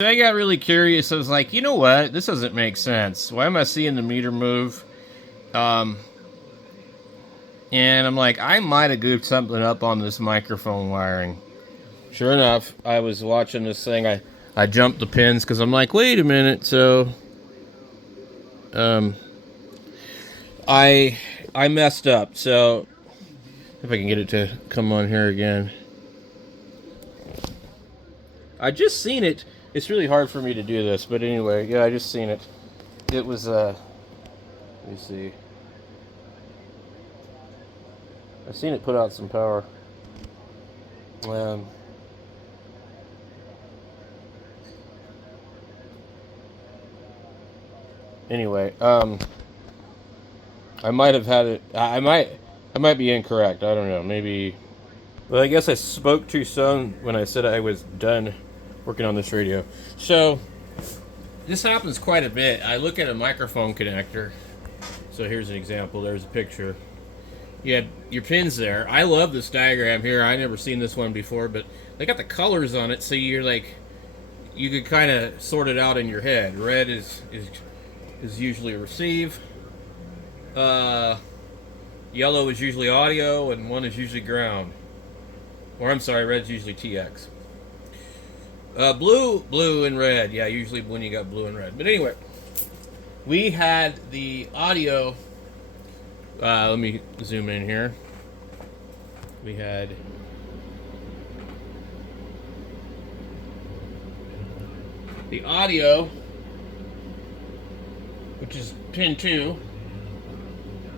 So I got really curious. I was like, you know what? This doesn't make sense. Why am I seeing the meter move? And I'm like, I might have goofed something up on this microphone wiring. Sure enough, I was watching this thing. I jumped the pins because I'm like, wait a minute. So, I messed up. So, if I can get it to come on here again. I just seen it. It's really hard for me to do this, but anyway, yeah, I just seen it. It was let me see. I seen it put out some power. Anyway, I might have had it. I might be incorrect. I don't know. Maybe. Well, I guess I spoke too soon when I said I was done working on this radio. So this happens quite a bit. I look at a microphone connector. So here's an example. There's a picture. You have your pins there. I love this diagram here. I never seen this one before, but they got the colors on it, so you're like, you could kind of sort it out in your head. Red is usually receive. Yellow is usually audio, and one is usually ground. Or I'm sorry, red's usually TX. Blue, and red. Yeah, usually when you got blue and red. But anyway, we had the audio. Let me zoom in here. We had the audio, which is pin 2,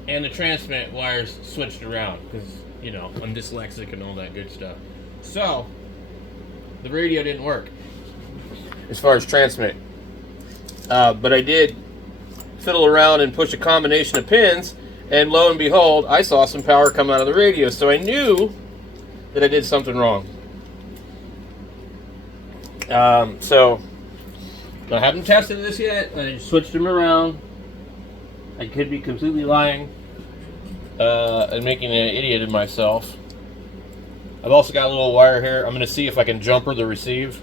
and the transmit wires switched around because, you know, I'm dyslexic and all that good stuff. So, the radio didn't work as far as transmit. But I did fiddle around and push a combination of pins, and lo and behold, I saw some power come out of the radio. So I knew that I did something wrong. So I haven't tested this yet. I switched them around. I could be completely lying and making an idiot of myself. I've also got a little wire here. I'm going to see if I can jumper the receive.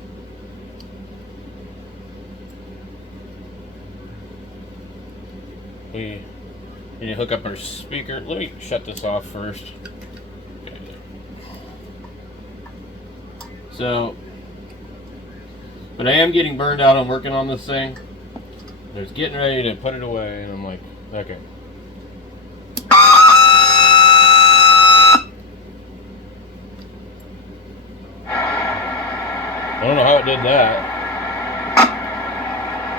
We need to hook up our speaker. Let me shut this off first. Okay. So, but I am getting burned out on working on this thing. I was getting ready to put it away, and I'm like, okay. I don't know how it did that.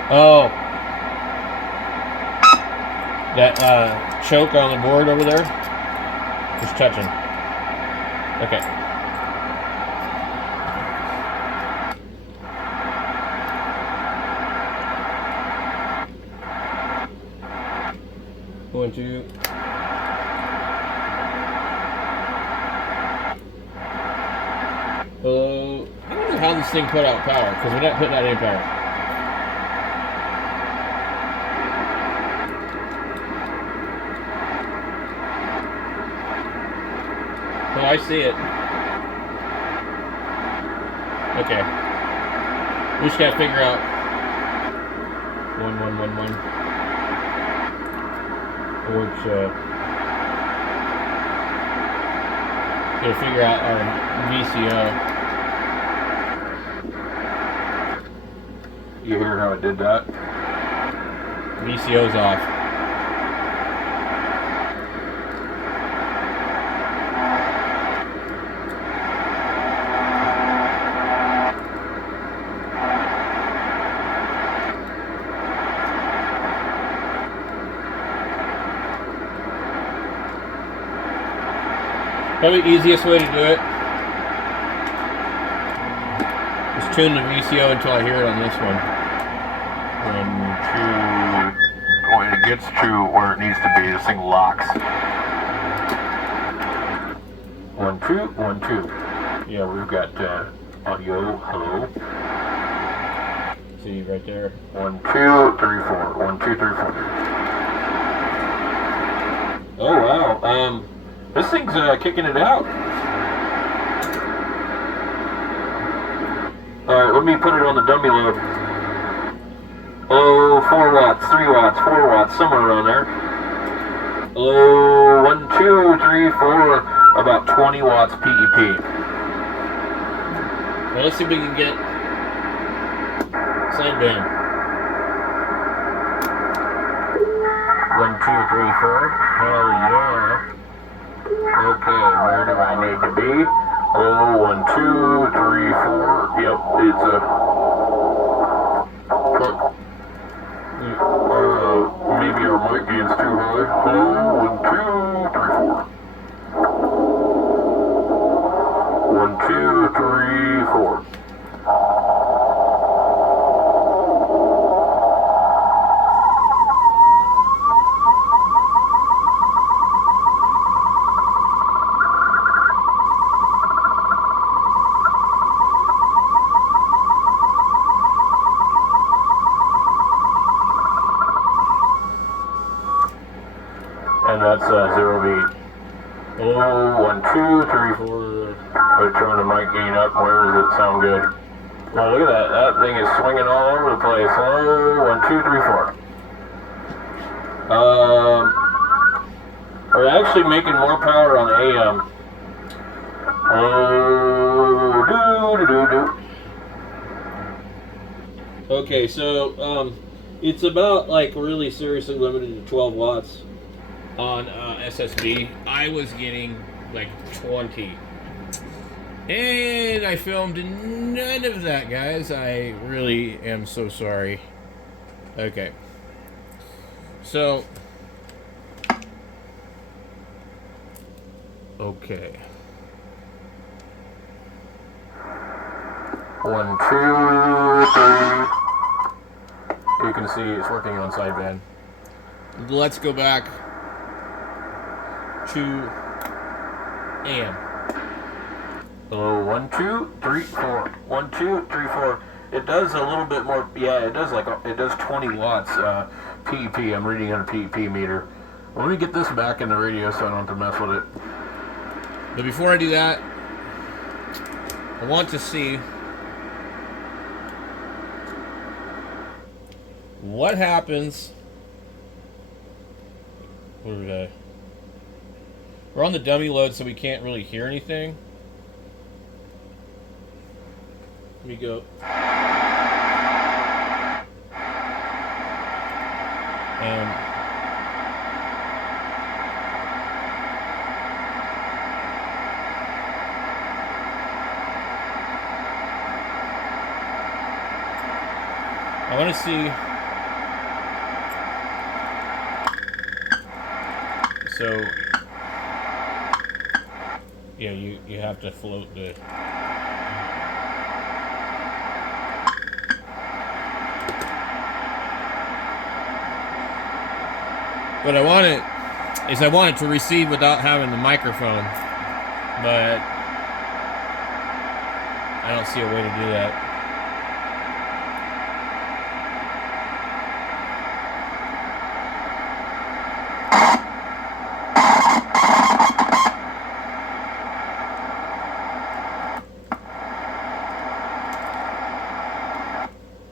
Oh. That choke on the board over there is touching. Okay. One, two. Hello. I wonder how this thing put out power, because we're not putting out any power. Oh, I see it. Okay. We just gotta figure out. 1, 1, 1, 1. Which, gotta figure out our VCO. You hear how it did that? VCO's off. Probably the easiest way to do it is tune the VCO until I hear it on this one. 1, 2. When it gets to where it needs to be, this thing locks. 1, 2, 1, 2. Yeah, we've got audio. Hello. See right there. 1, 2, 3, 4. 1, 2, 3, 4. Oh wow. This thing's kicking it out. let me put it on the dummy load. Oh, 4 watts, 3 watts, 4 watts, somewhere around there. Oh, 1, 2, 3, 4, about 20 watts PEP. Well, let's see if we can get sideband. 1, 2, 3, 4. Hell yeah. Okay, where do I need to be? Oh, 1, 2, 3, 4. Yep, it's a... maybe our mic gain's too high. Oh, 1, 2, 3, 4. 1, 2, 3, 4. And that's 0 beat. Oh, 1, 2, 3, 4. I turn the mic gain up. Where does it sound good? Well, look at that. That thing is swinging all over the place. Oh, 1, 2, 3, 4. We're actually making more power on AM. Oh, do. Okay, so it's about like really seriously limited to 12 watts on SSB. I was getting like 20. And I filmed none of that, guys. I really am so sorry. Okay. So. Okay. 1, 2, 3. You can see it's working on sideband. Let's go back to AM. Oh, 1, 2, 3, 4. 1, 2, 3, 4. It does a little bit more. Yeah, it does it does 20 watts PEP. I'm reading on a PEP meter. Well, let me get this back in the radio so I don't have to mess with it. But before I do that, I want to see what happens. Where did I? We're on the dummy load, so we can't really hear anything. Let me go. I want to see. So, yeah, you have to float the. What I want it to receive without having the microphone, but I don't see a way to do that.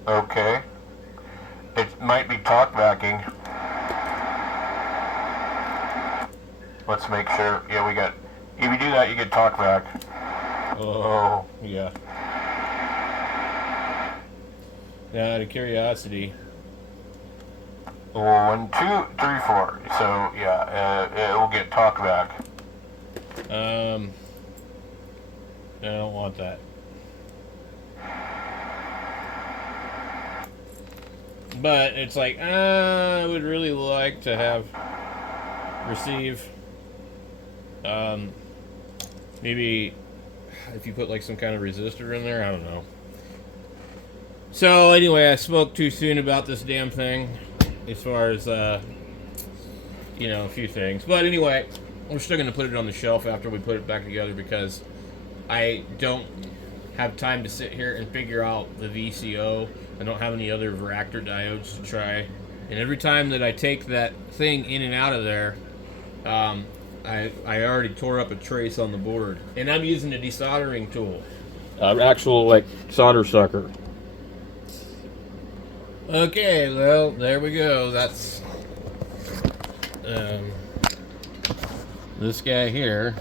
Okay. It might be talk backing. Let's make sure. Yeah, we got. If you do that, you get talk back. Oh, yeah. Now, out of curiosity. 1, 2, 3, 4. So, yeah, it will get talk back. I don't want that. But it's like, I would really like to have receive. Maybe if you put like some kind of resistor in there, I don't know. So anyway, I spoke too soon about this damn thing as far as, a few things. But anyway, we're still going to put it on the shelf after we put it back together because I don't have time to sit here and figure out the VCO. I don't have any other varactor diodes to try. And every time that I take that thing in and out of there, I already tore up a trace on the board. And I'm using a desoldering tool. actual like solder sucker. Okay, well, there we go. That's this guy here.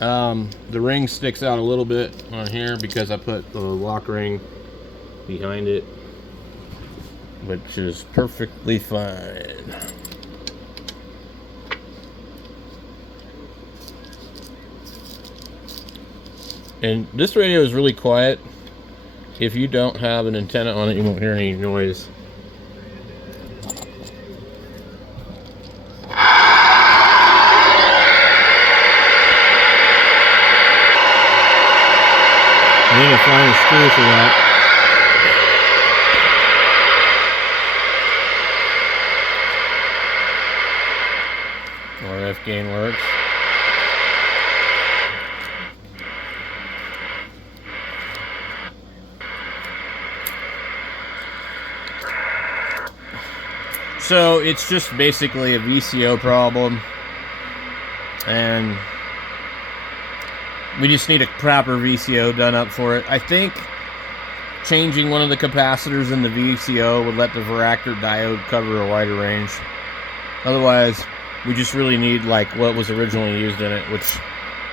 The ring sticks out a little bit on here because I put the lock ring behind it, which is perfectly fine. And this radio is really quiet. If you don't have an antenna on it, you won't hear any noise. I need to find a screw for that. RF gain works. So it's just basically a VCO problem, and we just need a proper VCO done up for it. I think changing one of the capacitors in the VCO would let the varactor diode cover a wider range. Otherwise, we just really need like what was originally used in it, which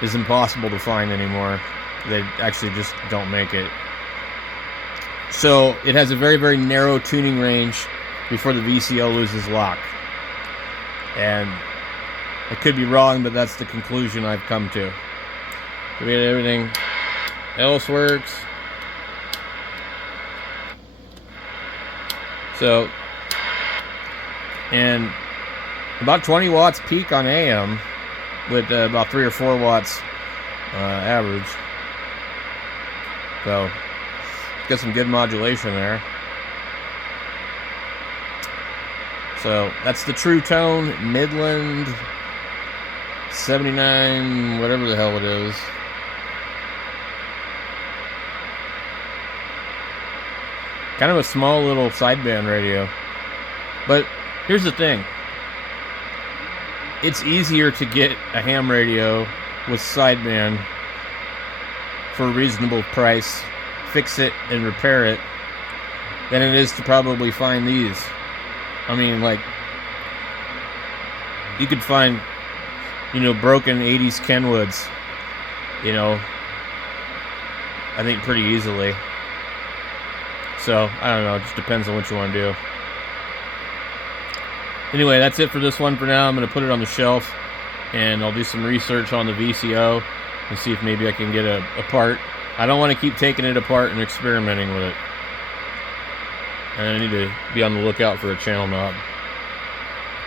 is impossible to find anymore. They actually just don't make it. So it has a very, very narrow tuning range before the VCO loses lock. And I could be wrong, but that's the conclusion I've come to. We had everything else works. So, and about 20 watts peak on AM with about 3 or 4 watts average. So, got some good modulation there. So that's the True Tone Midland 79, whatever the hell it is. Kind of a small little sideband radio. But here's the thing. It's easier to get a ham radio with sideband for a reasonable price, fix it and repair it, than it is to probably find these. I mean, like, you could find, you know, broken 80s Kenwoods, you know, I think pretty easily. So, I don't know, it just depends on what you want to do. Anyway, that's it for this one for now. I'm going to put it on the shelf, and I'll do some research on the VCO and see if maybe I can get a part. I don't want to keep taking it apart and experimenting with it. And I need to be on the lookout for a channel knob.